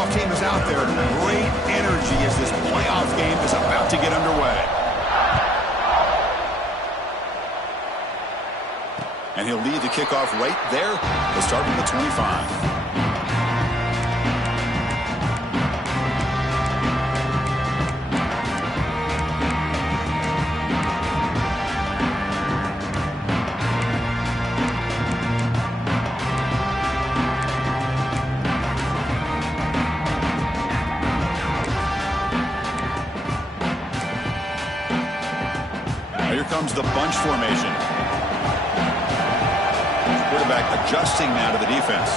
kickoff team is out there. Great energy as this playoff game is about to get underway. And he'll lead the kickoff right there. He'll start from the 25. Here comes the bunch formation. Quarterback adjusting now to the defense.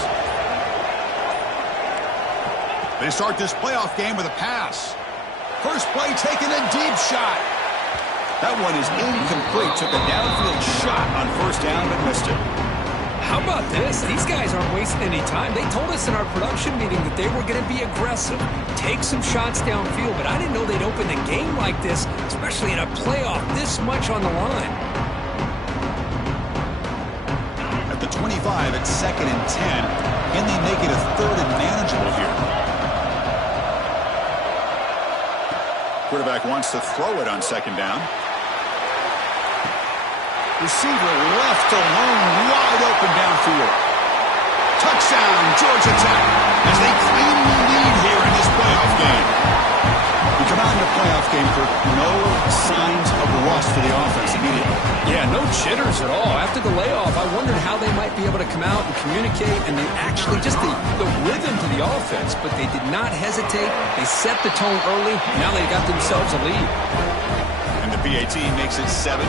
They start this playoff game with a pass. First play taking a deep shot. That one is incomplete. Took a downfield shot on first down but missed it. How about this? These guys aren't wasting any time. They told us in our production meeting that they were going to be aggressive, take some shots downfield, but I didn't know they'd open the game like this, especially in a playoff, this much on the line. At the 25, it's 2nd and 10. Can they make it a 3rd and manageable here? Quarterback wants to throw it on 2nd down. Receiver left alone, wide open downfield. Touchdown, Georgia Tech, as they claim the lead here in this playoff game. We come out in the playoff game for no signs of rust for the offense immediately. Yeah, no jitters at all. After the layoff, I wondered how they might be able to come out and communicate and actually just the rhythm to the offense, but they did not hesitate. They set the tone early. Now they got themselves a lead. And the PAT makes it 7-0.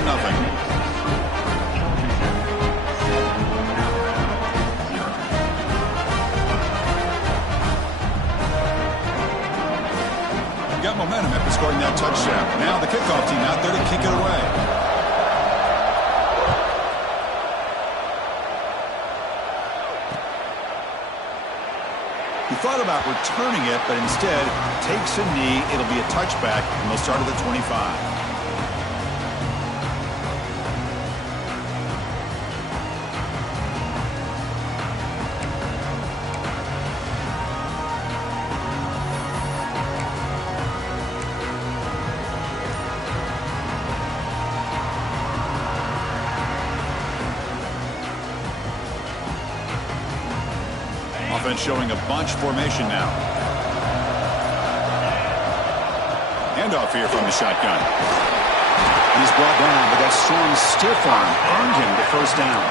Got momentum after scoring that touchdown. Now the kickoff team out there to kick it away. He thought about returning it, but instead takes a knee. It'll be a touchback, and they'll start at the 25. Offense showing a bunch formation now. Handoff here from the shotgun. He's brought down, but that strong stiff arm earned him the first down.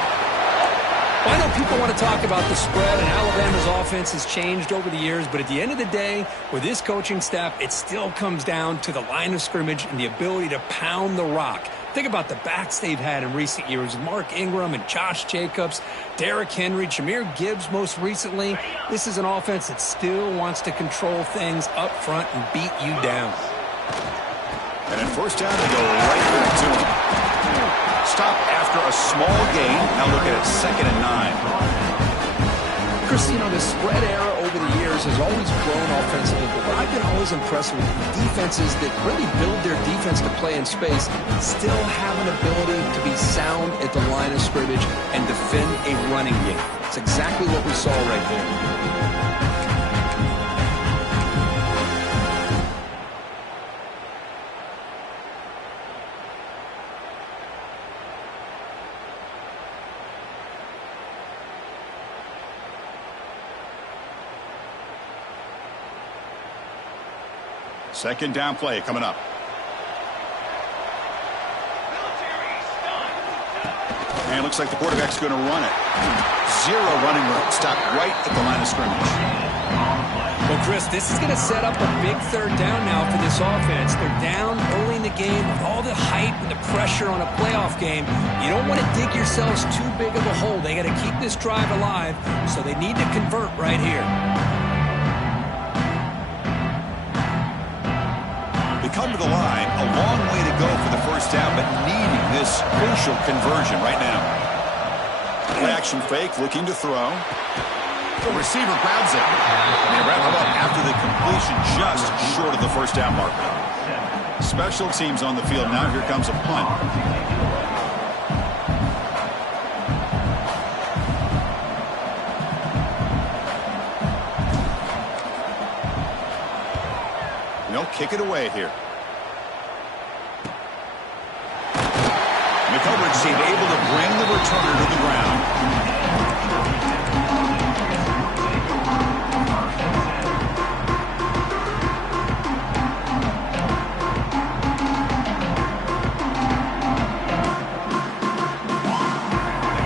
Well, I know people want to talk about the spread, and Alabama's offense has changed over the years, but at the end of the day, with this coaching staff, it still comes down to the line of scrimmage and the ability to pound the rock. Think about the backs they've had in recent years. Mark Ingram and Josh Jacobs, Derrick Henry, Jahmyr Gibbs most recently. This is an offense that still wants to control things up front and beat you down. And in first down, they go right back to him. Stop after a small gain. Now look at it, 2nd and 9. Chris, you know, the spread era over the years has always grown offensively, but I've been always impressed with defenses that really build their defense to play in space, still have an ability to be sound at the line of scrimmage and defend a running game. It's exactly what we saw right there. Second down play coming up. And it looks like the quarterback's going to run it. 0 running room. Stop right at the line of scrimmage. Well, Chris, this is going to set up a big 3rd down now for this offense. They're down early in the game with all the hype and the pressure on a playoff game. You don't want to dig yourselves too big of a hole. They got to keep this drive alive, so they need to convert right here. Come to the line, a long way to go for the first down, but needing this crucial conversion right now. Play action fake, looking to throw. The receiver grabs it. And they wrap it up after the completion just short of the first down marker. Special teams on the field now. Here comes a punt. kick it away here. The coverage team able to bring the returner to the ground.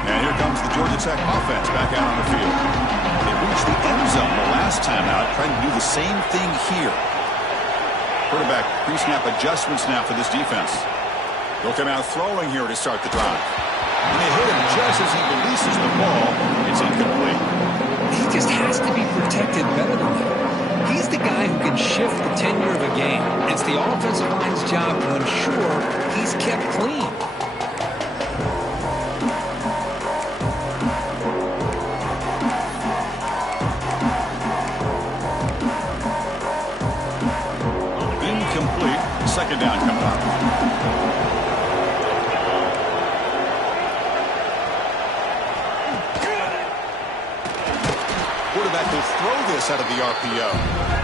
And here comes the Georgia Tech offense back out on the field. They reached the end zone the last time out, trying to do the same thing here. Quarterback pre-snap adjustments now for this defense. He'll come out throwing here to start the drive. And they hit him just as he releases the ball. It's incomplete. He just has to be protected better than that. He's the guy who can shift the tenure of a game. It's the offensive line's job to ensure he's kept clean. Incomplete. Second down coming up. Quarterback will throw this out of the RPO.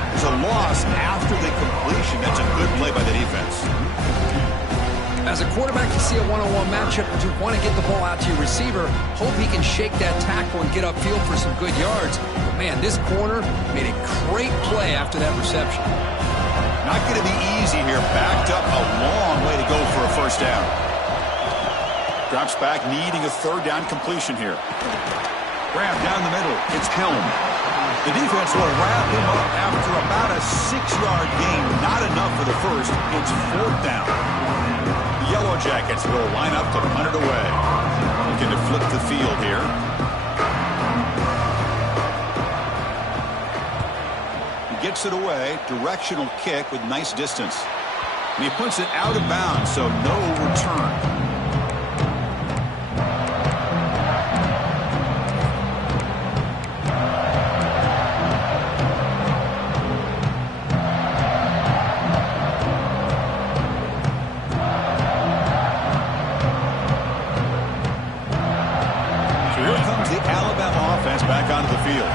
There's a loss after the completion. That's a good play by the defense. As a quarterback, you see a one-on-one matchup, you want to get the ball out to your receiver, hope he can shake that tackle and get upfield for some good yards. But man, this corner made a great play after that reception. Not going to be easy here. Backed up a long way to go for a first down. Drops back, needing a third down completion here. Grab down the middle. It's Helm. The defense will wrap him up after about a 6-yard gain. Not enough for the first. It's fourth down. The Yellow Jackets will line up to punt it away. Looking to flip the field here. He gets it away. Directional kick with nice distance. And he puts it out of bounds, so no return. Back onto the field.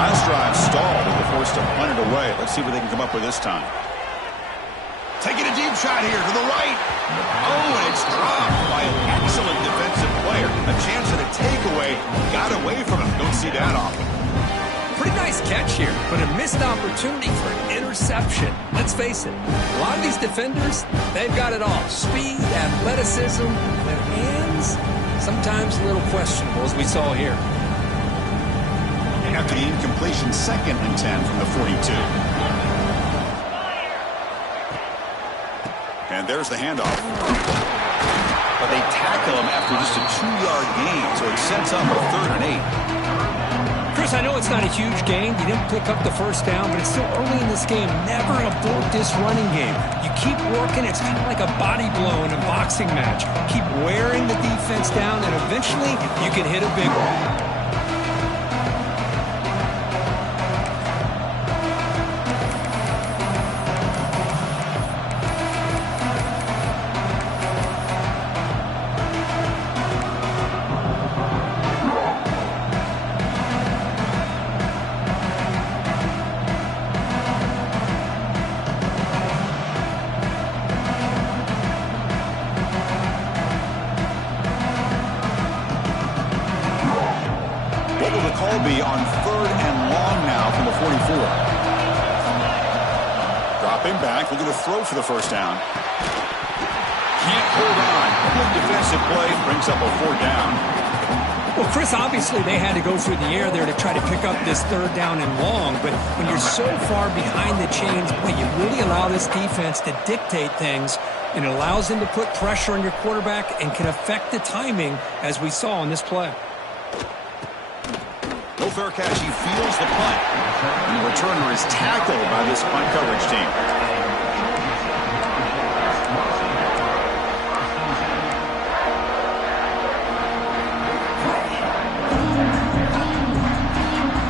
Last drive stalled and they're forced to punt it away. Let's see what they can come up with this time. Taking a deep shot here to the right. Oh, and it's dropped by an excellent defensive player. A chance at a takeaway. Got away from him. Don't see that often. Pretty nice catch here, but a missed opportunity for an interception. Let's face it, a lot of these defenders, they've got it all. Speed, athleticism, their hands, sometimes a little questionable, as we saw here. After the incompletion, 2nd and 10 from the 42. And there's the handoff. But they tackle him after just a 2-yard gain, so it sets up a 3rd and 8. Chris, I know it's not a huge gain. You didn't pick up the first down, but it's still early in this game. Never abort this running game. You keep working. It's kind of like a body blow in a boxing match. Keep wearing the defense down, and eventually you can hit a big one. Be on 3rd and long now from the 44. Dropping back, looking to throw for the first down. Can't hold on. Good defensive play, brings up a 4th down. Well, Chris, obviously they had to go through the air there to try to pick up this 3rd down and long, but when you're so far behind the chains, boy, you really allow this defense to dictate things, and it allows them to put pressure on your quarterback and can affect the timing, as we saw in this play. No fair catch. He feels the punt. And the returner is tackled by this punt coverage team.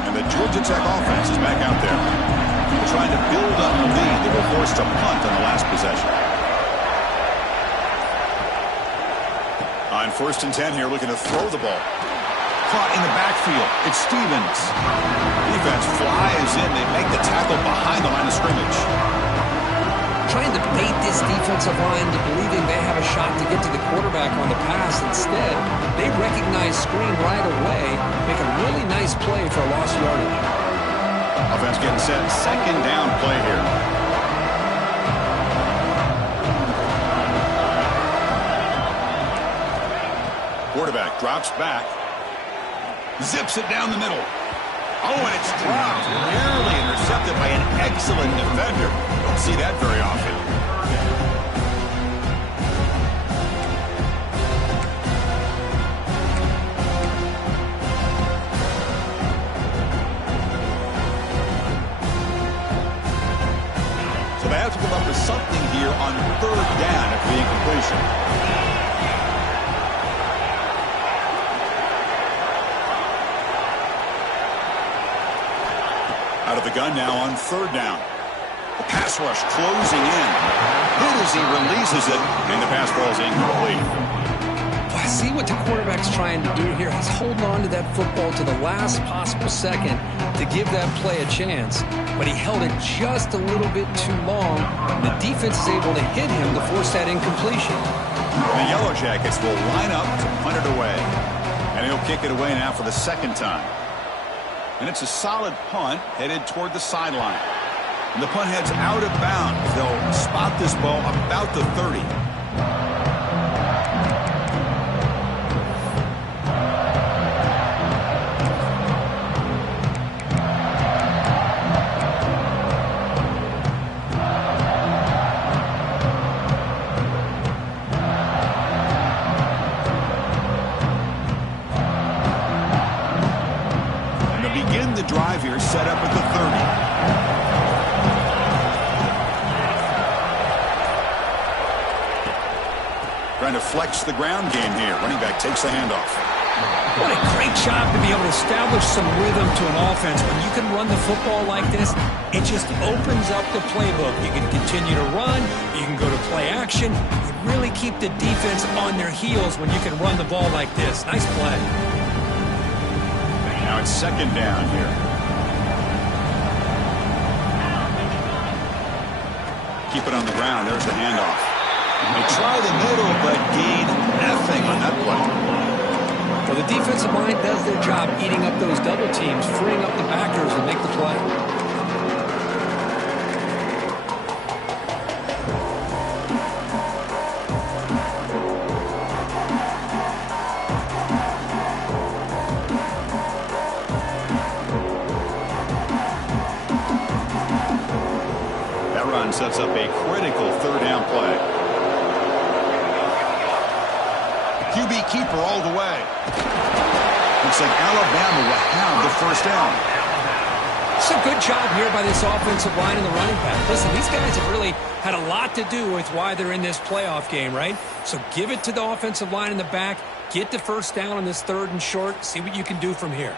And the Georgia Tech offense is back out there. They're trying to build up the lead. They were forced to punt on the last possession. On 1st and 10 here, looking to throw the ball. Caught in the backfield. It's Stevens. Defense flies in. They make the tackle behind the line of scrimmage. trying to bait this defensive line to believing they have a shot to get to the quarterback on the pass. Instead, they recognize screen right away, make a really nice play for a lost yardage. Offense getting set. Second down play here. Quarterback drops back. Zips it down the middle. Oh, and it's dropped. Nearly intercepted by an excellent defender. Don't see that very often. So they have to come up with something here on third down after the incompletion. Out of the gun now on third down. The pass rush closing in. Hit as he releases it, and the pass ball is incomplete. I see what the quarterback's trying to do here. He's holding on to that football to the last possible second to give that play a chance. But he held it just a little bit too long. The defense is able to hit him to force that incompletion. The Yellow Jackets will line up to punt it away. And he'll kick it away now for the second time. And it's a solid punt headed toward the sideline. And the punt heads out of bounds. They'll spot this ball about the 30. Drive here set up at the 30. Trying to flex the ground game here. Running back takes the handoff. What a great job to be able to establish some rhythm to an offense. When you can run the football like this, it just opens up the playbook. You can continue to run. You can go to play action. You really keep the defense on their heels when you can run the ball like this. Nice play. Now it's second down here. Keep it on the ground. There's the handoff. They try the middle, but gain nothing on that play. Well, the defensive line does their job eating up those double teams, freeing up the backers and make the play. Sets up a critical third down play. QB keeper all the way. Looks like Alabama will have the first down. It's a good job here by this offensive line and the running back. Listen, these guys have really had a lot to do with why they're in this playoff game, right? So give it to the offensive line in the back. Get the first down on this third and short. See what you can do from here.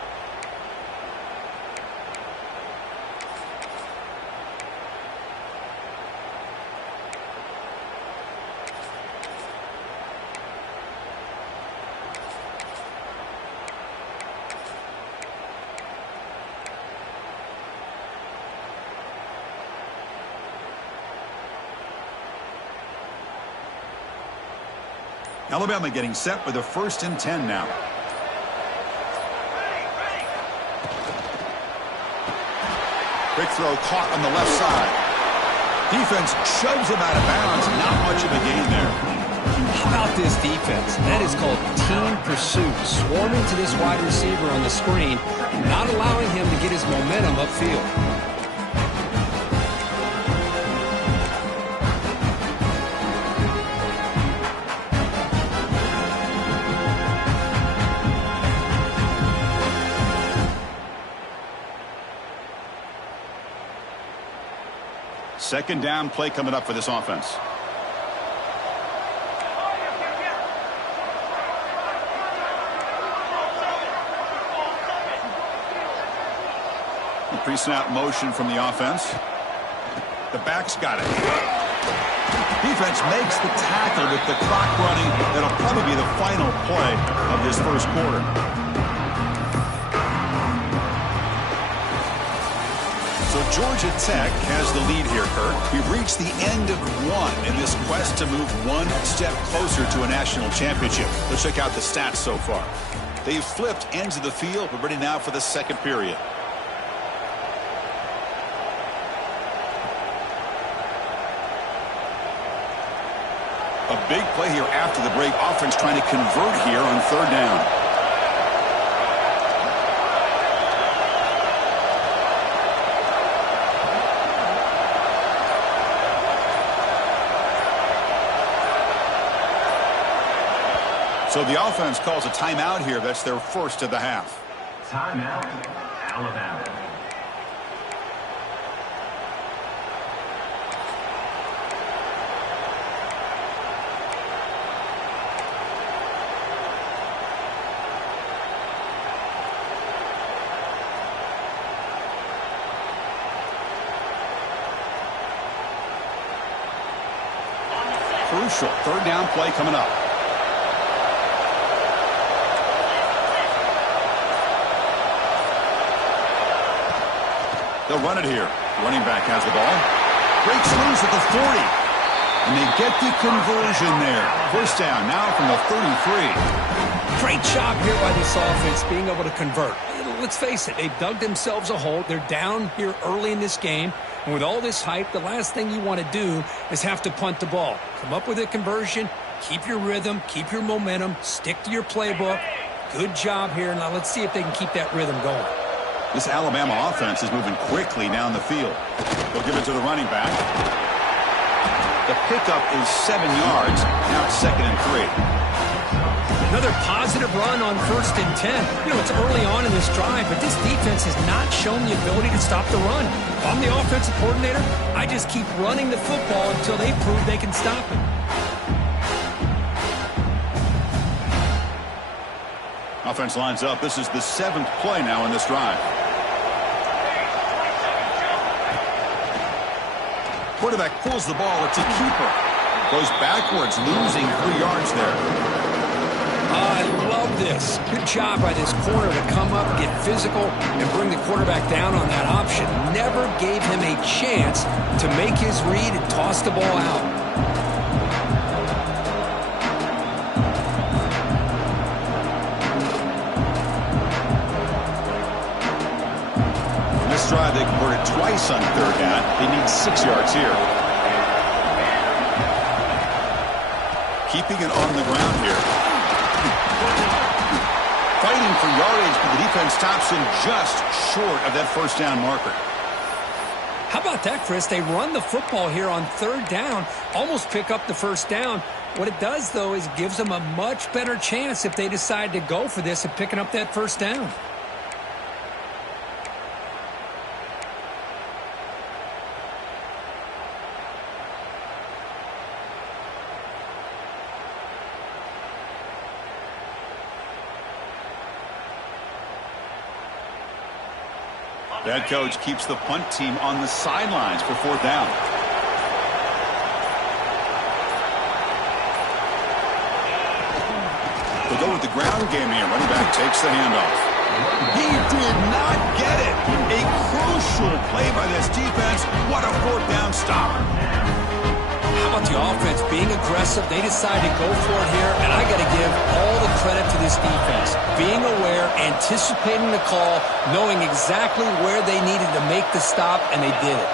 Alabama getting set for the 1st and 10 now. Quick throw caught on the left side. Defense shoves him out of bounds. Not much of a gain there. How about this defense? That is called team pursuit. Swarming to this wide receiver on the screen, not allowing him to get his momentum upfield. Second down play coming up for this offense. Pre-snap motion from the offense. The back's got it. Defense makes the tackle with the clock running. That'll probably be the final play of this first quarter. So Georgia Tech has the lead here, Kurt. We've reached the end of one in this quest to move one step closer to a national championship. Let's check out the stats so far. They've flipped ends of the field, but ready now for the second period. A big play here after the break. Offense trying to convert here on third down. So the offense calls a timeout here. That's their first of the half. Timeout, Alabama. Crucial third down play coming up. They'll run it here. Running back has the ball. Breaks loose at the 40. And they get the conversion there. First down now from the 33. Great job here by this offense being able to convert. Let's face it, they've dug themselves a hole. They're down here early in this game. And with all this hype, the last thing you want to do is have to punt the ball. Come up with a conversion. Keep your rhythm. Keep your momentum. Stick to your playbook. Good job here. Now let's see if they can keep that rhythm going. This Alabama offense is moving quickly down the field. They'll give it to the running back. The pickup is 7 yards. Now it's 2nd and 3. Another positive run on 1st and 10. You know, it's early on in this drive, but this defense has not shown the ability to stop the run. If I'm the offensive coordinator, I just keep running the football until they prove they can stop it. Offense lines up. This is the 7th play now in this drive. Quarterback pulls the ball. It's a keeper. Goes backwards, losing 3 yards there. I love this. Good job by this corner to come up, get physical, and bring the quarterback down on that option. Never gave him a chance to make his read and toss the ball out. This drive, they converted twice on third down. They need 6 yards here. Keeping it on the ground here. Fighting for yardage, but the defense stops him just short of that first down marker. How about that, Chris? They run the football here on third down, almost pick up the first down. What it does, though, is it gives them a much better chance if they decide to go for this of picking up that first down. The head coach keeps the punt team on the sidelines for fourth down. They'll go with the ground game here. Running back takes the handoff. He did not get it. A crucial play by this defense. What a fourth down stop. How about the offense being aggressive? They decide to go for it here, and I got to give all the credit to this defense. Being aware, anticipating the call, knowing exactly where they needed to make the stop, and they did it.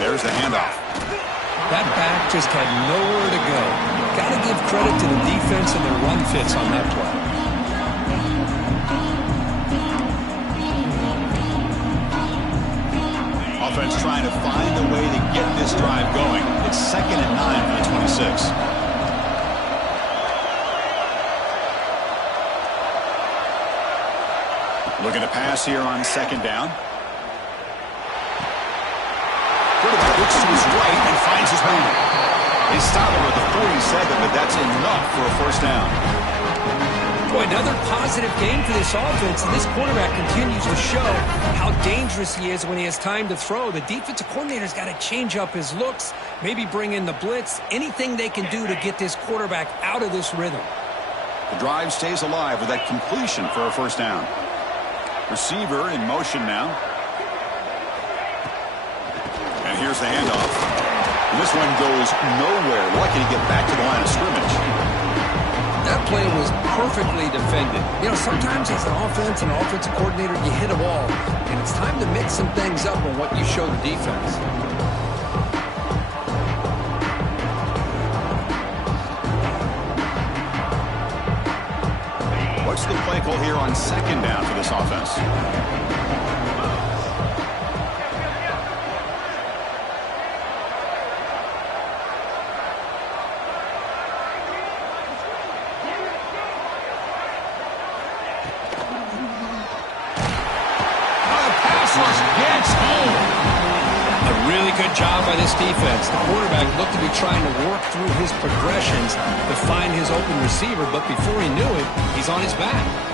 There's the handoff. That back just had nowhere to go. Got to give credit to the defense and their run fits on that play. Offense trying to find a way to get this drive going. It's 2nd and 9 for the 26. Looking to pass here on 2nd down. Quarterback looks to his right and finds his man. They stop him at the 47, but that's enough for a first down. Boy, another positive game for this offense, and this quarterback continues to show how dangerous he is when he has time to throw. The defensive coordinator's got to change up his looks, maybe bring in the blitz, anything they can do to get this quarterback out of this rhythm. The drive stays alive with that completion for a first down. Receiver in motion now. Here's the handoff. And this one goes nowhere. Lucky to get back to the line of scrimmage. That play was perfectly defended. You know, sometimes as an offense and an offensive coordinator, you hit a wall. And it's time to mix some things up on what you show the defense. What's the play call here on second down for this offense? Good job by this defense. The quarterback looked to be trying to work through his progressions to find his open receiver, but before he knew it, he's on his back.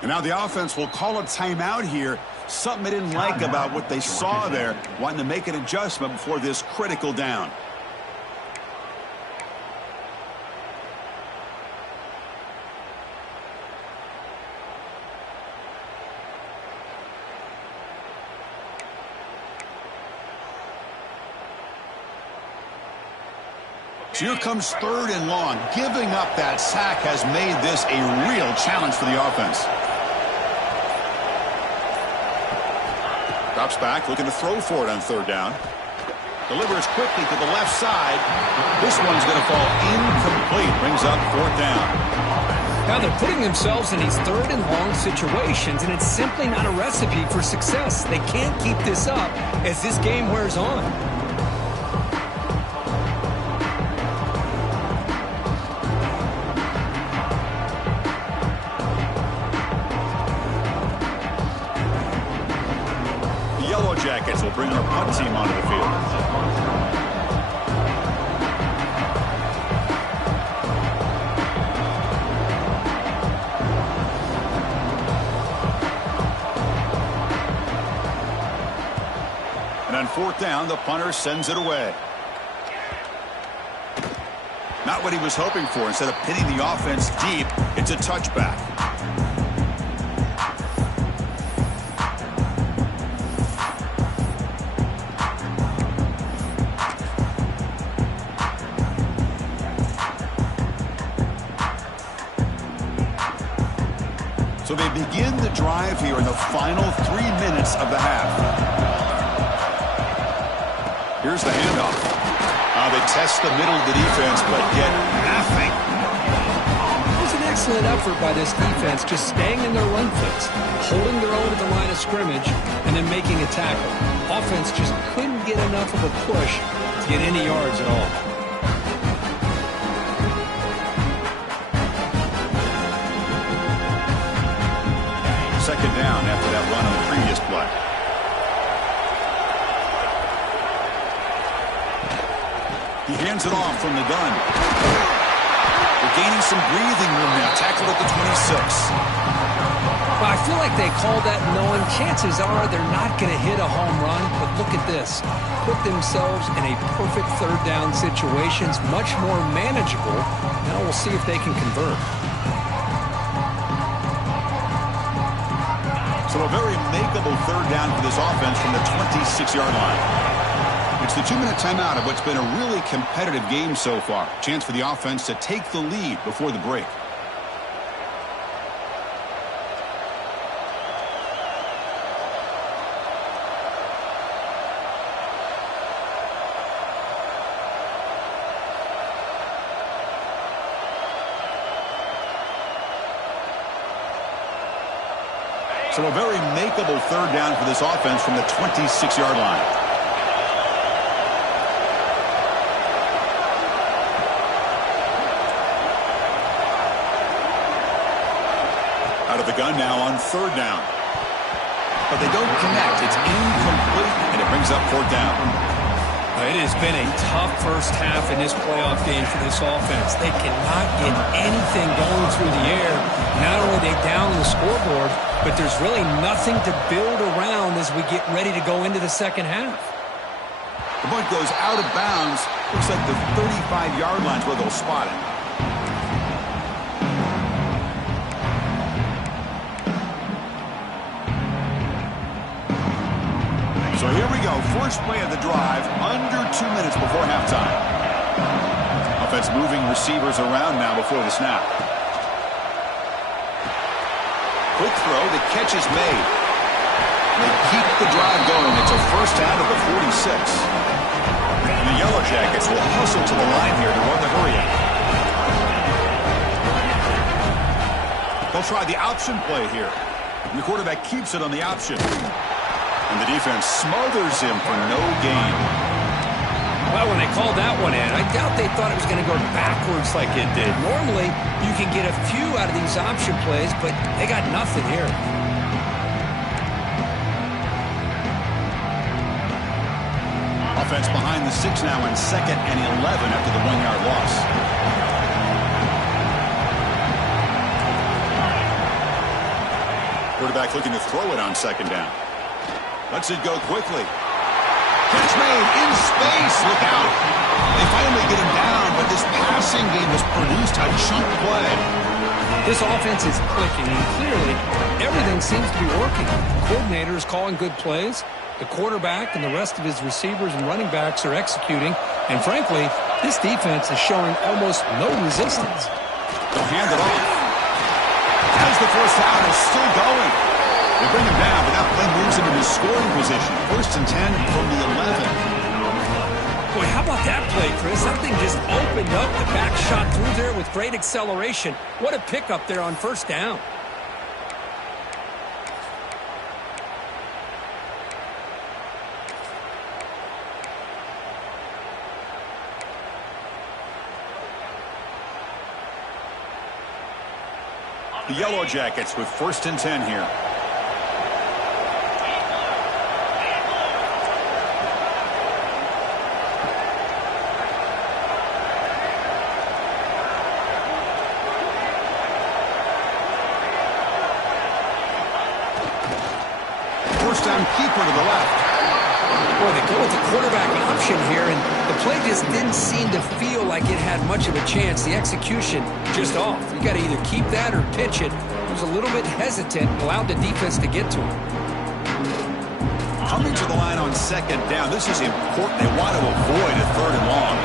And now the offense will call a timeout here. Something they didn't like about what they saw there. Wanting to make an adjustment before this critical down. So here comes 3rd and long. Giving up that sack has made this a real challenge for the offense. Drops back, looking to throw for it on 3rd down. Delivers quickly to the left side. This one's going to fall incomplete. Brings up 4th down. Now they're putting themselves in these 3rd and long situations, and it's simply not a recipe for success. They can't keep this up as this game wears on. Jackets will bring our punt team onto the field. And on 4th down, the punter sends it away. Not what he was hoping for. Instead of pinning the offense deep, it's a touchback. So they begin the drive here in the final 3 minutes of the half. Here's the handoff. They test the middle of the defense, but get nothing. It was an excellent effort by this defense, just staying in their run fits, holding their own at the line of scrimmage, and then making a tackle. Offense just couldn't get enough of a push to get any yards at all. Second down after that run on the previous play. He hands it off from the gun. They're gaining some breathing room now. Tackled at the 26. Well, I feel like they called that knowing chances are they're not going to hit a home run, but look at this. Put themselves in a perfect 3rd down situations, much more manageable. Now we'll see if they can convert. So a very makeable 3rd down for this offense from the 26-yard line. It's the 2-minute timeout of what's been a really competitive game so far. Chance for the offense to take the lead before the break. So a very makeable 3rd down for this offense from the 26-yard line. Out of the gun now on 3rd down. but they don't connect. It's incomplete, and it brings up fourth down. It has been a tough first half in this playoff game for this offense. They cannot get anything going through the air. Not only are they down the scoreboard, but there's really nothing to build around as we get ready to go into the second half. The punt goes out of bounds. Looks like the 35-yard line's where they'll spot it. So here we go. First play of the drive, under 2 minutes before halftime. Offense moving receivers around now before the snap. Quick throw. The catch is made. They keep the drive going. It's a first out of the 46. And the Yellow Jackets will hustle to the line here to run the hurry-up. They'll try the option play here. And the quarterback keeps it on the option. And the defense smothers him for no gain. Well, when they called that one in, I doubt they thought it was going to go backwards like it did. Normally, you can get a few out of these option plays, but they got nothing here. Offense behind the 6 now in 2nd and 11 after the 1-yard loss. Quarterback looking to throw it on 2nd down. Lets it go quickly. Catch made in space. Look out. They finally get him down, but this passing game has produced a chunk play. This offense is clicking, and clearly everything seems to be working. The coordinator is calling good plays. The quarterback and the rest of his receivers and running backs are executing. And frankly, this defense is showing almost no resistance. They'll hand it off. As the first down is still going. They bring him down, but that play moves him into scoring position. 1st and 10 from the 11. Boy, how about that play, Chris? That thing just opened up. The back shot through there with great acceleration. What a pickup there on 1st down. The Yellow Jackets with 1st and 10 here. First down keeper to the left. Boy, they go with the quarterback option here, and the play just didn't seem to feel like it had much of a chance. The execution just off. You got to either keep that or pitch it. He was a little bit hesitant, allowed the defense to get to him. Coming to the line on 2nd down. This is important. They want to avoid a 3rd and long.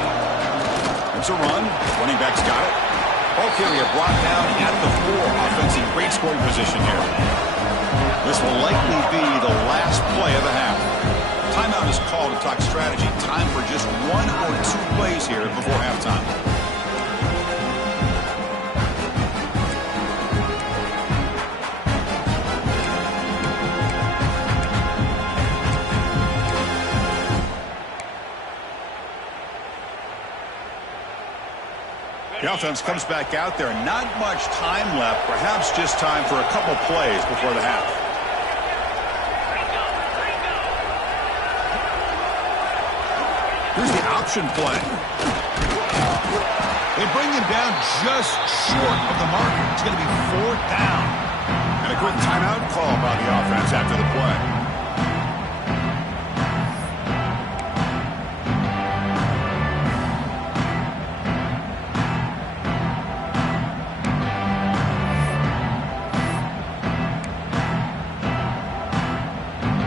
It's a run. Running back's got it. Ball carrier brought down at the 4. Offense in great scoring position here. This will likely be the last play of the half. Timeout is called to talk strategy. Time for just 1 or 2 plays here before halftime. The offense comes back out there. Not much time left. Perhaps just time for a couple plays before the half. Here's the option play. They bring him down just short of the mark. It's going to be 4th down. And a quick timeout call by the offense after the play.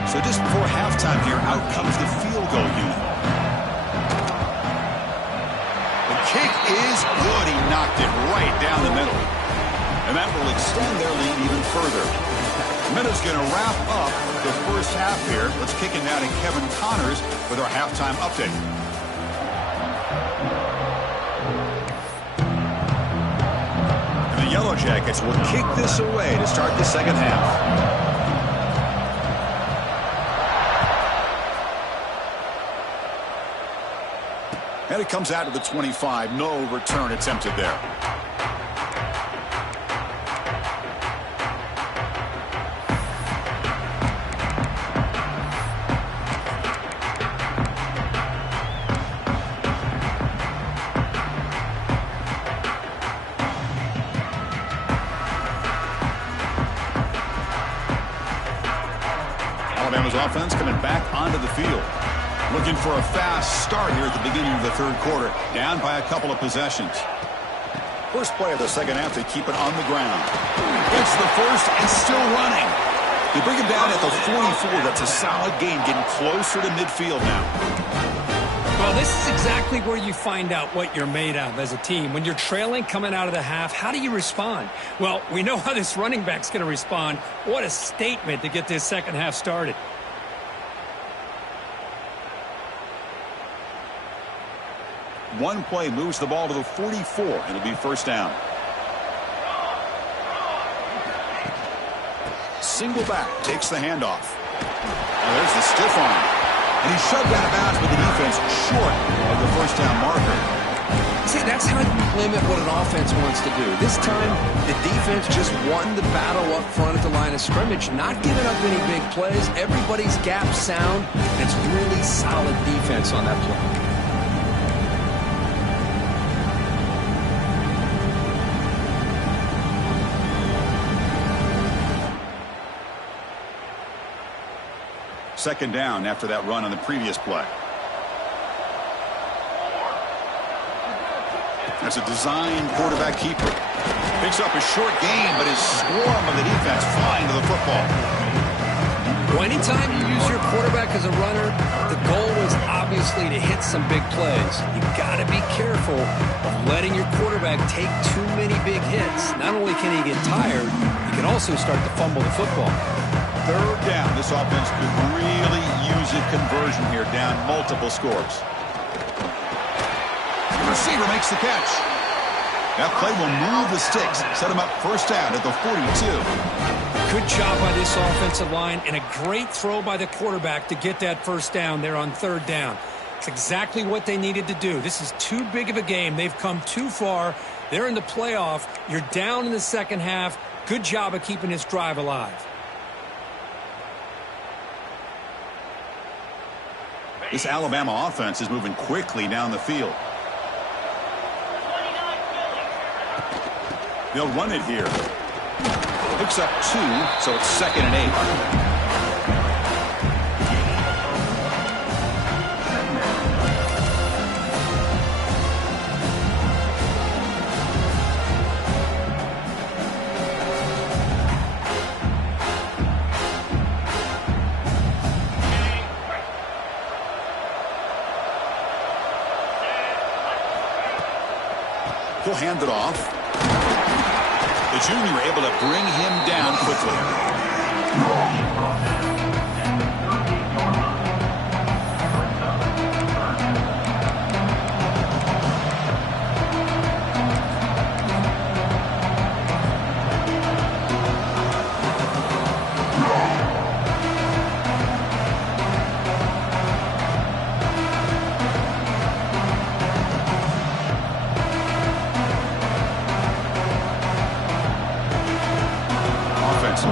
So just before halftime here, out comes the field goal unit. The kick is good. He knocked it right down the middle. And that will extend their lead even further. Meadows going to wrap up the first half here. Let's kick it now to Kevin Connors with our halftime update. And the Yellow Jackets will kick this away to start the second half. And it comes out to the 25. No return attempted there. Alabama's offense coming back onto the field. Looking for a fast start here at the beginning of the third quarter. Down by a couple of possessions. First play of the second half, they keep it on the ground. Gets the first and still running. They bring him down at the 44. That's a solid gain, getting closer to midfield now. Well, this is exactly where you find out what you're made of as a team. When you're trailing coming out of the half, how do you respond? Well, we know how this running back's going to respond. What a statement to get this second half started. One play moves the ball to the 44. It'll be first down. Single back takes the handoff. And there's the stiff arm. And he's shoved out of bounds with the defense short of the first down marker. See, that's how you limit what an offense wants to do. This time, the defense just won the battle up front at the line of scrimmage, not giving up any big plays. Everybody's gap sound. It's really solid defense on that play. Second down after that run on the previous play. That's a design quarterback keeper. Picks up a short gain, but his swarm of the defense flying to the football. Well, anytime you use your quarterback as a runner, the goal is obviously to hit some big plays. You've got to be careful of letting your quarterback take too many big hits. Not only can he get tired, he can also start to fumble the football. Third down. This offense could really use a conversion here, down multiple scores. The receiver makes the catch. That play will move the sticks, set him up first down at the 42. Good job by this offensive line and a great throw by the quarterback to get that first down there on third down. It's exactly what they needed to do. This is too big of a game. They've come too far. They're in the playoff. You're down in the second half. Good job of keeping this drive alive. This Alabama offense is moving quickly down the field. They'll run it here. Picks up 2, so it's second and 8. He'll hand it off. The junior able to bring him down quickly.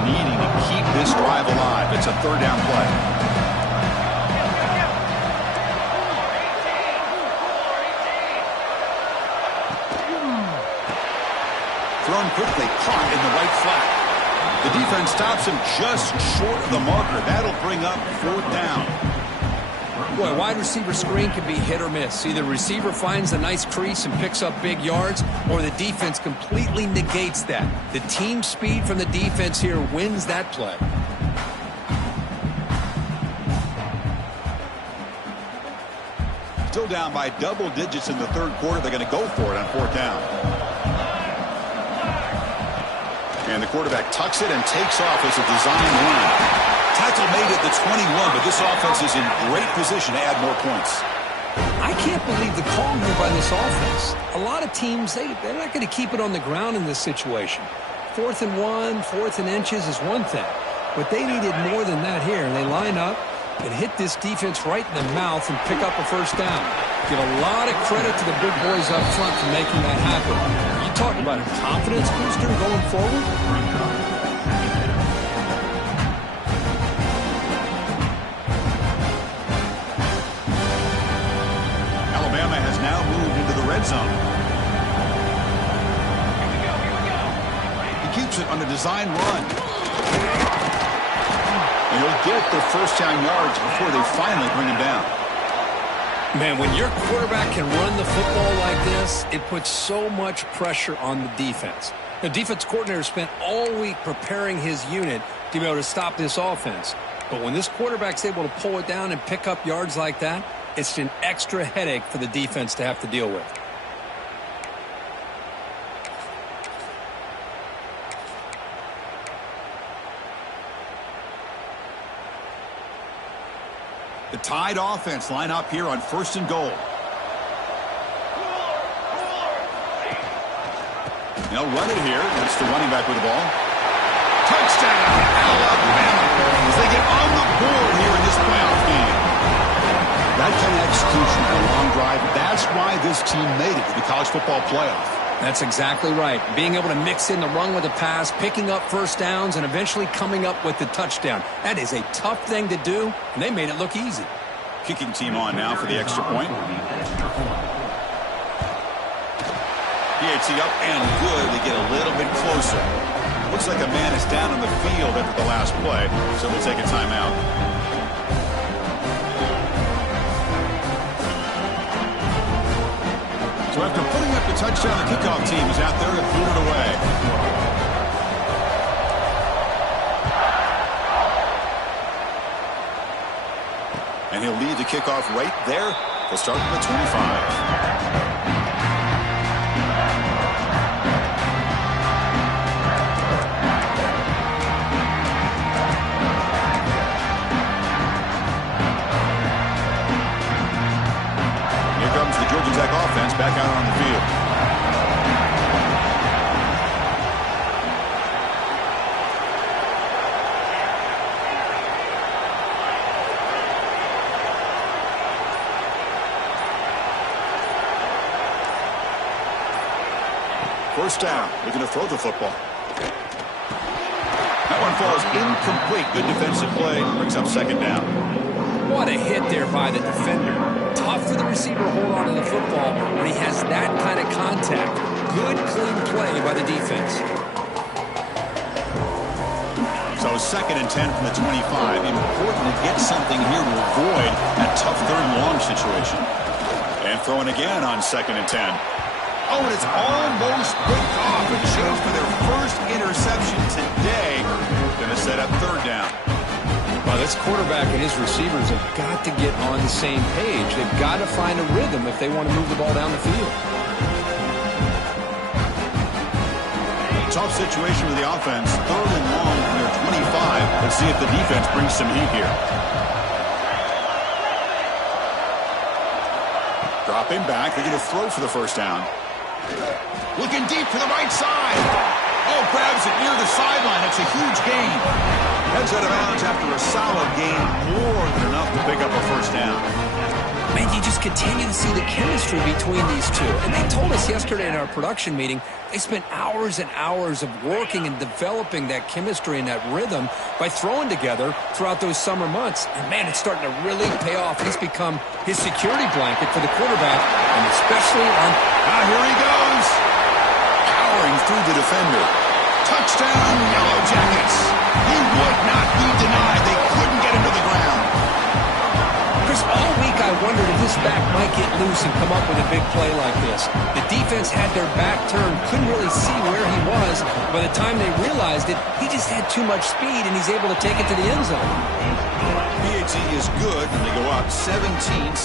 Needing to keep this drive alive. It's a third down play. Thrown quickly, caught in the right flat. The defense stops him just short of the marker. That'll bring up fourth down. Boy, wide receiver screen can be hit or miss. Either the receiver finds a nice crease and picks up big yards, or the defense completely negates that. The team speed from the defense here wins that play. Still down by double digits in the third quarter. They're going to go for it on fourth down. And the quarterback tucks it and takes off as a design run. Tackle made at the 21, but this offense is in great position to add more points. I can't believe the call here by this offense. A lot of teams, they're not going to keep it on the ground in this situation. 4th and 1, 4th and inches is one thing. But they needed more than that here. They line up and hit this defense right in the mouth and pick up a first down. Give a lot of credit to the big boys up front for making that happen. You talking about a confidence booster going forward? Now moved into the red zone. He keeps it on a design run. The he'll get the first down yards before they finally bring him down. Man, when your quarterback can run the football like this, it puts so much pressure on the defense. The defense coordinator spent all week preparing his unit to be able to stop this offense. But when this quarterback's able to pull it down and pick up yards like that, it's an extra headache for the defense to have to deal with. The Tide offense line up here on 1st and goal. They'll run it here. That's the running back with the ball. Touchdown, Alabama, as they get on the board here in this playoff game. That kind of execution on a long drive, that's why this team made it to the college football playoff. That's exactly right. Being able to mix in the run with the pass, picking up first downs, and eventually coming up with the touchdown. That is a tough thing to do, and they made it look easy. Kicking team on now for the extra point. PAT up and good. They get a little bit closer. Looks like a man is down on the field after the last play, so we'll take a timeout. So after putting up the touchdown, the kickoff team is out there to boot it away. And he'll lead the kickoff right there. He'll start from the 25. Georgia Tech offense back out on the field. First down, looking to throw the football. That one falls incomplete. Good defensive play, brings up 2nd down. What a hit there by the defender. Tough for the receiver to hold on to the football when he has that kind of contact. Good, clean play by the defense. So 2nd and 10 from the 25. Important to get something here to avoid that tough 3rd and long situation. And throwing again on 2nd and 10. Oh, and it's almost picked off. A chance for their first interception today. Going to set up 3rd down. Well, this quarterback and his receivers have got to get on the same page. They've got to find a rhythm if they want to move the ball down the field. Tough situation with the offense. 3rd and long from their 25. Let's see if the defense brings some heat here. Dropping back. They're going to throw for the first down. Looking deep to the right side. Oh, grabs it near the sideline. It's a huge gain. Heads out of bounds after a solid gain. More than enough to pick up a first down. Man, you just continue to see the chemistry between these two. And they told us yesterday in our production meeting, they spent hours and hours of working and developing that chemistry and that rhythm by throwing together throughout those summer months. And, man, it's starting to really pay off. He's become his security blanket for the quarterback, and especially on... Ah, here he goes. Powering through the defender. Touchdown, Yellow Jackets. He would not be denied. They couldn't get him to the ground. Chris, all week I wondered if this back might get loose and come up with a big play like this. The defense had their back turned, couldn't really see where he was. By the time they realized it, he just had too much speed, and he's able to take it to the end zone. PAT is good, and they go up 17-7.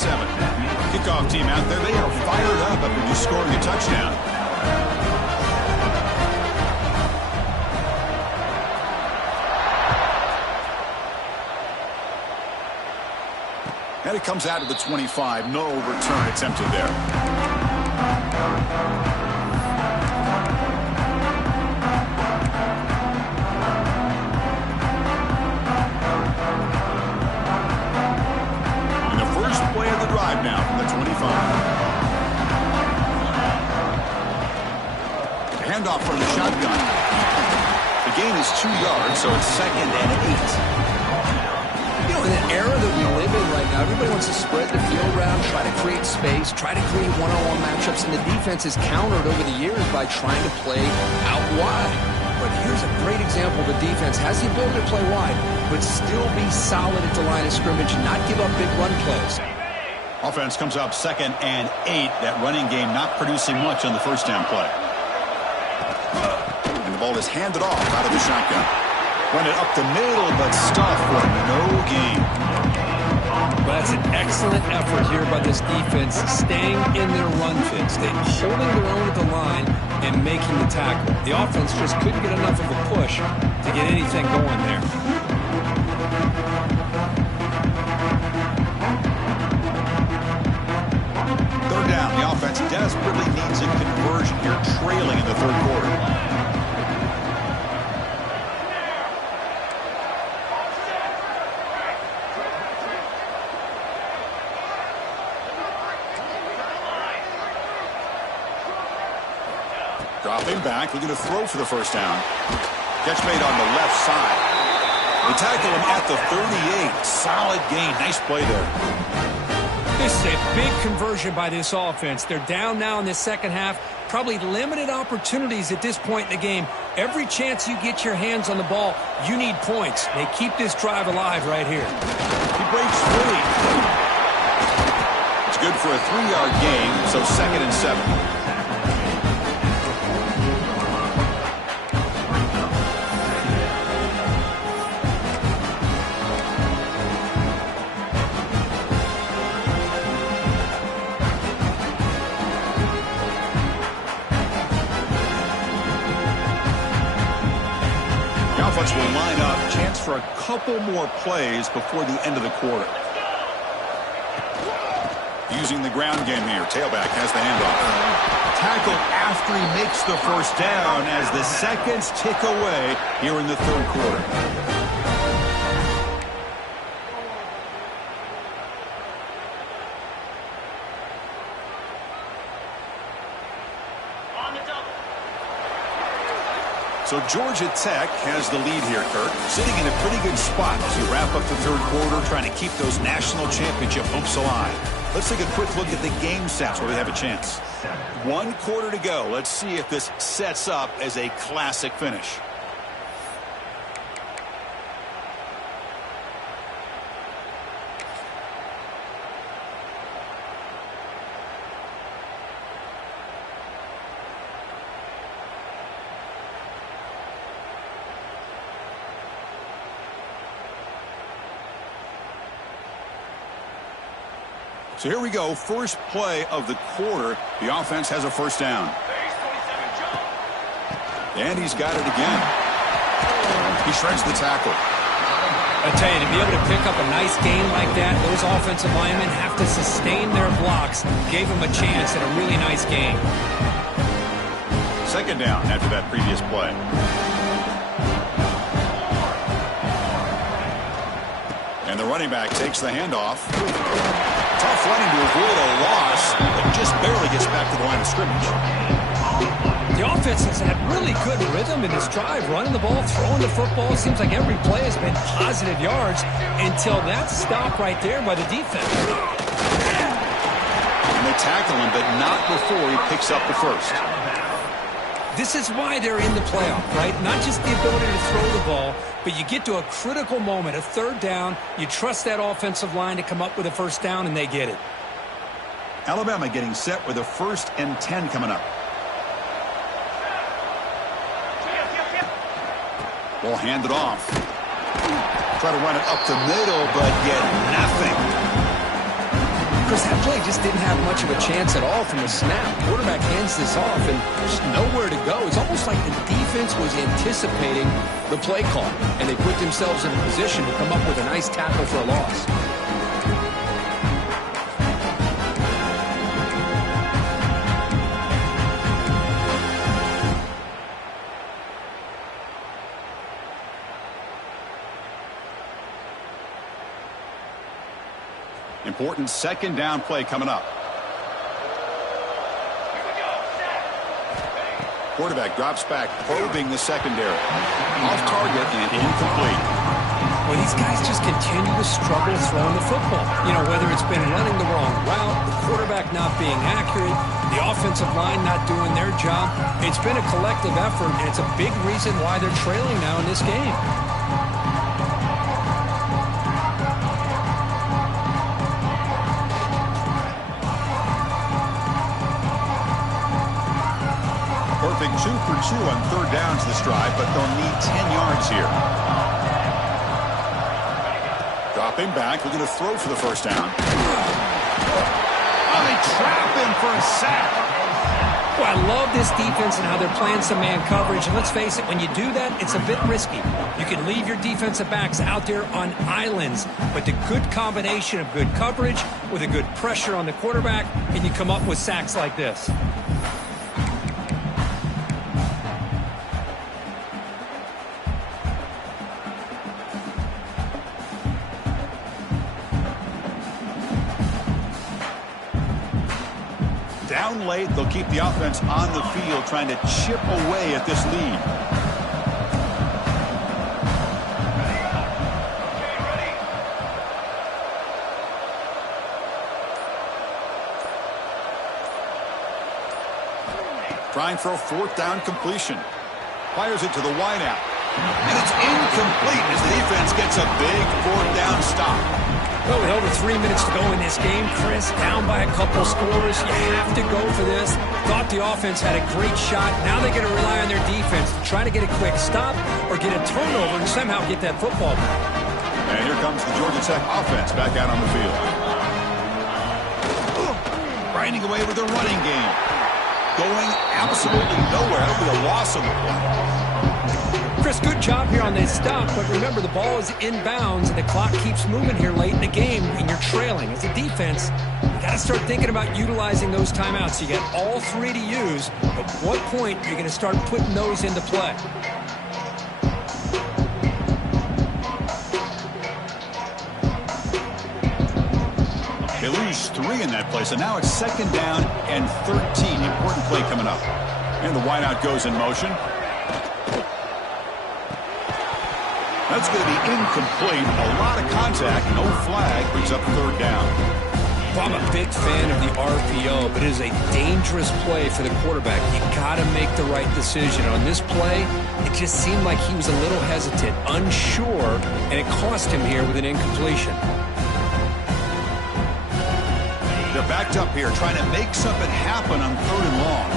Kickoff team out there, they are fired up after just scoring a touchdown. And it comes out to the 25. No return attempted there. And the first play of the drive now from the 25. Handoff from the shotgun. The gain is 2 yards, so it's 2nd and 8. In an era that we live in right now, everybody wants to spread the field around, try to create space, try to create one-on-one matchups, and the defense is countered over the years by trying to play out wide. But here's a great example. The defense has the ability to play wide, but still be solid at the line of scrimmage and not give up big run plays. Offense comes up 2nd and 8. That running game not producing much on the first down play. And the ball is handed off out of the shotgun. Run it up the middle, but stuffed for no gain. Well, that's an excellent effort here by this defense, staying in their run fits. They're holding their own at the line and making the tackle. The offense just couldn't get enough of a push to get anything going there. Third down. The offense desperately needs a conversion here, trailing in the third quarter. Dropping back, looking to throw for the first down. Catch made on the left side. They tackle him at the 38. Solid gain. Nice play there. This is a big conversion by this offense. They're down now in the second half. Probably limited opportunities at this point in the game. Every chance you get your hands on the ball, you need points. They keep this drive alive right here. He breaks free. It's good for a 3-yard gain, so 2nd and 7. Offense will line up. Chance for a couple more plays before the end of the quarter. Using the ground game here. Tailback has the handoff. Tackle after he makes the first down as the seconds tick away here in the third quarter. So Georgia Tech has the lead here, Kirk. Sitting in a pretty good spot as you wrap up the third quarter, trying to keep those national championship hopes alive. Let's take a quick look at the game stats where we have a chance. 1 quarter to go. Let's see if this sets up as a classic finish. So here we go, first play of the quarter. The offense has a first down. And he's got it again. He shreds the tackle. I tell you, to be able to pick up a nice gain like that, those offensive linemen have to sustain their blocks. Gave him a chance at a really nice gain. Second down after that previous play. And the running back takes the handoff. Tough running to avoid a loss, but just barely gets back to the line of scrimmage. The offense has had really good rhythm in this drive, running the ball, throwing the football. Seems like every play has been positive yards until that stop right there by the defense. And they tackle him, but not before he picks up the first. This is why they're in the playoff, right? Not just the ability to throw the ball, but you get to a critical moment, a third down. You trust that offensive line to come up with a first down, and they get it. Alabama getting set with a 1st and 10 coming up. Ball handed off. Try to run it up the middle, but get nothing. Chris, that play just didn't have much of a chance at all from the snap. Quarterback hands this off and just nowhere to go. It's almost like the defense was anticipating the play call, and they put themselves in a position to come up with a nice tackle for a loss. Important second down play coming up. Quarterback drops back, probing the secondary. Off target and incomplete. Well, these guys just continue to struggle throwing the football. You know, whether it's been running the wrong route, the quarterback not being accurate, the offensive line not doing their job. It's been a collective effort, and it's a big reason why they're trailing now in this game. Perfect 2 for 2 on third downs this drive, but they'll need 10 yards here. Dropping back, looking to throw for the first down. Oh, they trap him for a sack. Well, I love this defense and how they're playing some man coverage. And let's face it, when you do that, it's a bit risky. You can leave your defensive backs out there on islands, but the good combination of good coverage with a good pressure on the quarterback, and you come up with sacks like this. Down late, they'll keep the offense on the field, trying to chip away at this lead. Trying for a fourth down completion. Fires it to the wideout. And it's incomplete as the defense gets a big fourth down stop. Well, with over 3 minutes to go in this game, Chris, down by a couple scores, you have to go for this. Thought the offense had a great shot. Now they're going to rely on their defense to try to get a quick stop or get a turnover and somehow get that football back. And here comes the Georgia Tech offense back out on the field. Grinding away with their running game. Going absolutely nowhere. It'll be a loss on the play. Chris, good job here on this stop, but remember the ball is inbounds and the clock keeps moving here late in the game and you're trailing. As a defense, you got to start thinking about utilizing those timeouts. You got all three to use. At what point are you going to start putting those into play? They lose 3 in that play, so now it's second down and 13. Important play coming up. And the wideout goes in motion. That's going to be incomplete. A lot of contact. No flag. Brings up third down. Well, I'm a big fan of the RPO, but it is a dangerous play for the quarterback. You got to make the right decision. On this play, it just seemed like he was a little hesitant, unsure, and it cost him here with an incompletion. They're backed up here, trying to make something happen on third and long.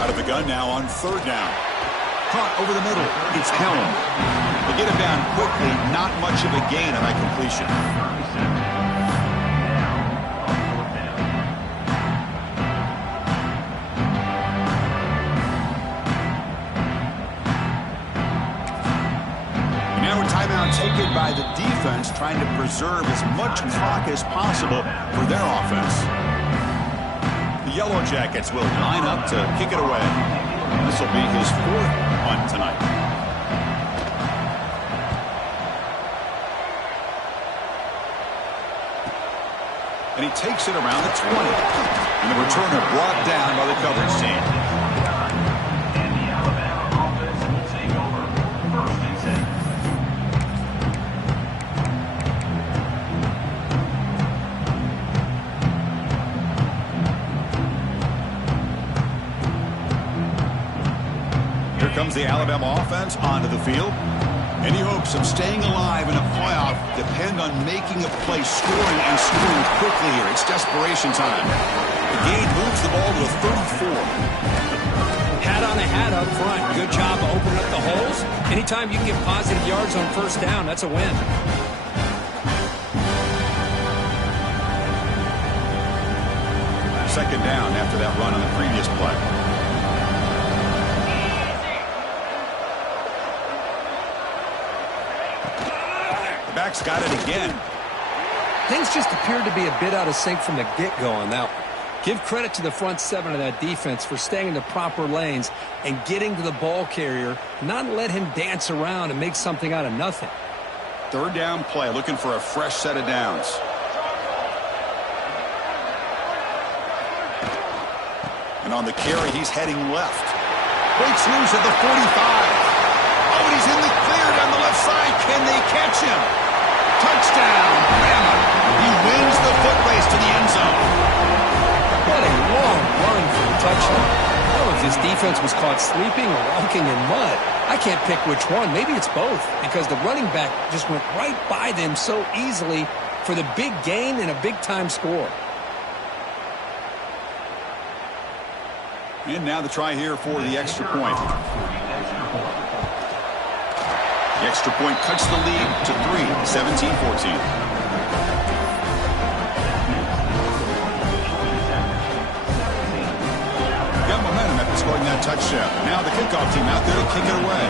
Out of the gun now on third down. Caught over the middle. It's Helm. They get him down quickly. Not much of a gain on that completion. Now a timeout taken by the defense, trying to preserve as much clock as possible for their offense. The Yellow Jackets will line up to kick it away. This will be his 4th one tonight. And he takes it around the 20. And the returner brought down by the coverage team. And the Alabama offense will take over 1st and 10. Here comes the Alabama offense onto the field. Any hopes of staying alive in a playoff depend on making a play, scoring and scoring quickly here. It's desperation time. The game moves the ball to a 34. Hat on a hat up front. Good job of opening up the holes. Anytime you can get positive yards on first down, that's a win. Second down after that run on the previous play. Back's got it again. Things just appeared to be a bit out of sync from the get-go on that one. Give credit to the front 7 of that defense for staying in the proper lanes and getting to the ball carrier, not let him dance around and make something out of nothing. Third down play, looking for a fresh set of downs. And on the carry, he's heading left. Breaks loose at the 45. Oh, and he's in the clear down the left side. Can they catch him? Touchdown, Bama. He wins the foot race to the end zone. What a long run for a touchdown. I don't know if this defense was caught sleeping or walking in mud. I can't pick which one. Maybe it's both, because the running back just went right by them so easily for the big gain and a big-time score. And now the try here for the extra point. The extra point cuts the lead to 3, 17-14. Got momentum after scoring that touchdown. Now the kickoff team out there to kick it away.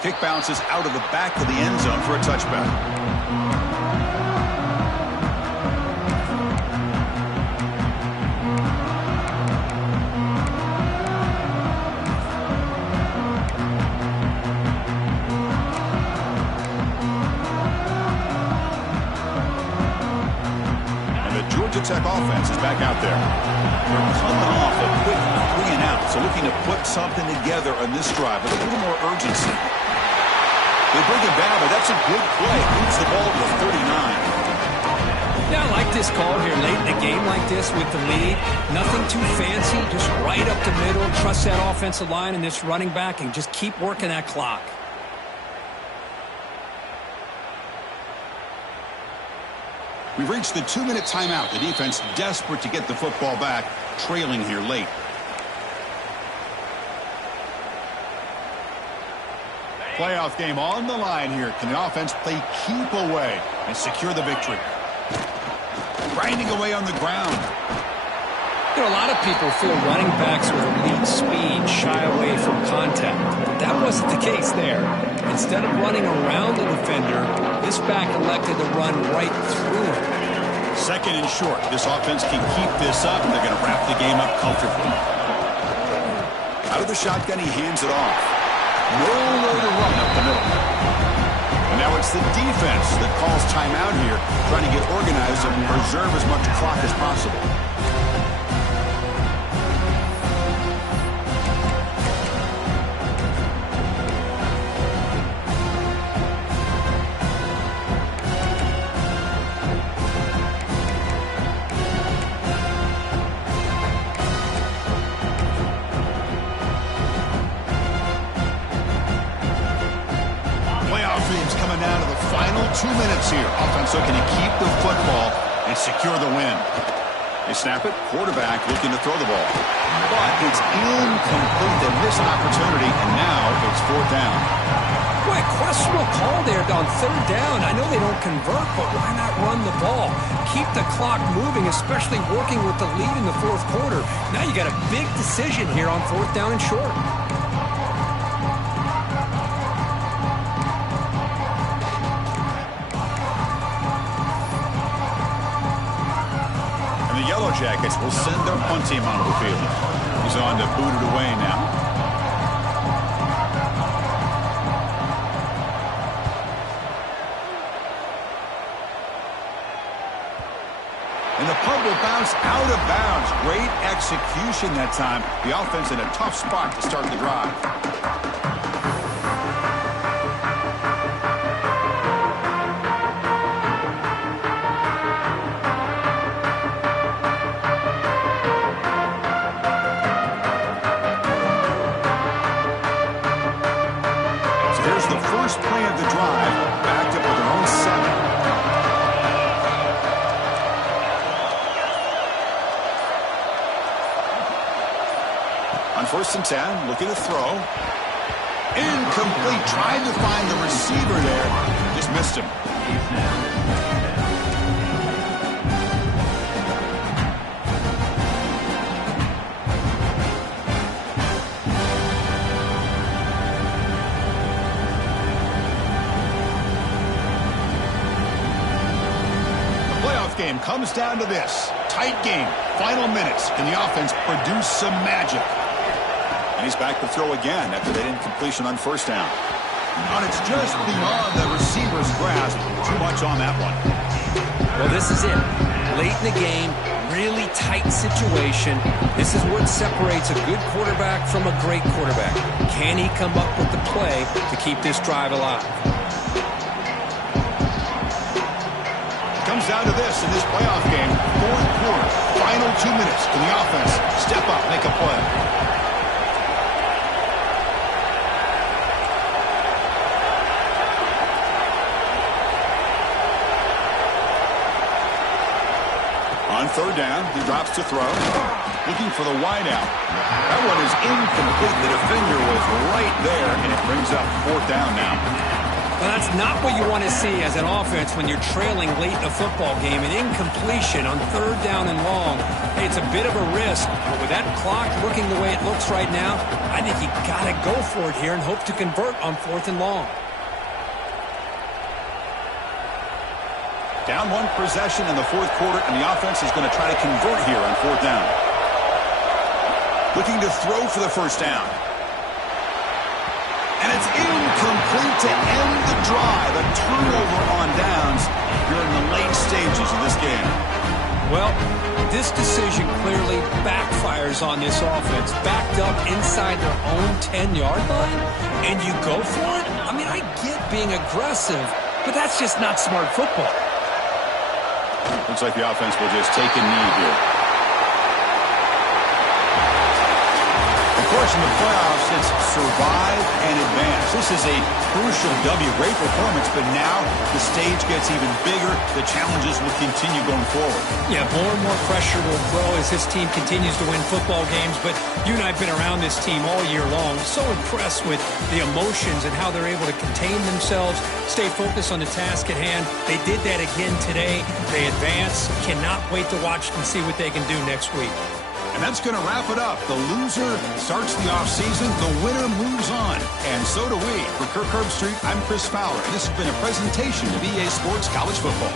Kick bounces out of the back of the end zone for a touchback. Tech offense is back out there. They're coming off a quick 3 and out, so looking to put something together on this drive with a little more urgency. They bring it down, but that's a good play. Moves the ball to the 39. Yeah, I like this call here late in a game like this with the lead. Nothing too fancy, just right up the middle. Trust that offensive line and this running back and just keep working that clock. We've reached the 2-minute timeout. The defense desperate to get the football back, trailing here late. Playoff game on the line here. Can the offense play keep away and secure the victory? Grinding away on the ground. You know, a lot of people feel running backs with elite speed shy away from contact. But that wasn't the case there. Instead of running around the defender, this back elected to run right through him. Second and short. This offense can keep this up, and they're going to wrap the game up comfortably. Out of the shotgun, he hands it off. Nowhere to run up the middle. And now it's the defense that calls timeout here, trying to get organized and preserve as much clock as possible. Coming down to the final 2 minutes here. Offense looking to keep the football and secure the win. They snap it. Quarterback looking to throw the ball. But it's incomplete. They miss an opportunity, and now it's 4th down. Boy, questionable call there on 3rd down. I know they don't convert, but why not run the ball? Keep the clock moving, especially working with the lead in the 4th quarter. Now you got a big decision here on 4th down and short. Yellow Jackets will send their punt team onto the field. He's on to boot it away now. And the punt will bounce out of bounds. Great execution that time. The offense in a tough spot to start the drive. First play of the drive, backed up with their own 7. On 1st and 10, looking to throw. Incomplete, trying to find the receiver there. Just missed him. Game comes down to this. Tight game. Final minutes. Can the offense produce some magic? And he's back to throw again after that incompletion on 1st down. And it's just beyond the receiver's grasp. Too much on that one. Well, this is it. Late in the game, really tight situation. This is what separates a good quarterback from a great quarterback. Can he come up with the play to keep this drive alive? Comes down to this in this playoff game. Fourth quarter, final 2 minutes. Can the offense step up, make a play? On third down, he drops to throw. Looking for the wideout. That one is incomplete. The defender was right there, and it brings up fourth down now. Well, that's not what you want to see as an offense when you're trailing late in a football game. An incompletion on third down and long. Hey, it's a bit of a risk, but with that clock looking the way it looks right now, I think you got to go for it here and hope to convert on fourth and long. Down one possession in the fourth quarter, and the offense is going to try to convert here on fourth down. Looking to throw for the first down. And it's incomplete to end the drive. A turnover on downs here in the late stages of this game. Well, this decision clearly backfires on this offense. Backed up inside their own 10-yard line, and you go for it? I mean, I get being aggressive, but that's just not smart football. Looks like the offense will just take a knee here. Of course, in the playoffs, it's survive and advance. This is a crucial W. Great performance, but now the stage gets even bigger. The challenges will continue going forward. Yeah, more and more pressure will grow as this team continues to win football games, but you and I have been around this team all year long. So impressed with the emotions and how they're able to contain themselves, stay focused on the task at hand. They did that again today. They advance. Cannot wait to watch and see what they can do next week. And that's going to wrap it up. The loser starts the offseason. The winner moves on. And so do we. For Kirk Herbstreit, I'm Chris Fowler. And this has been a presentation of EA Sports College Football.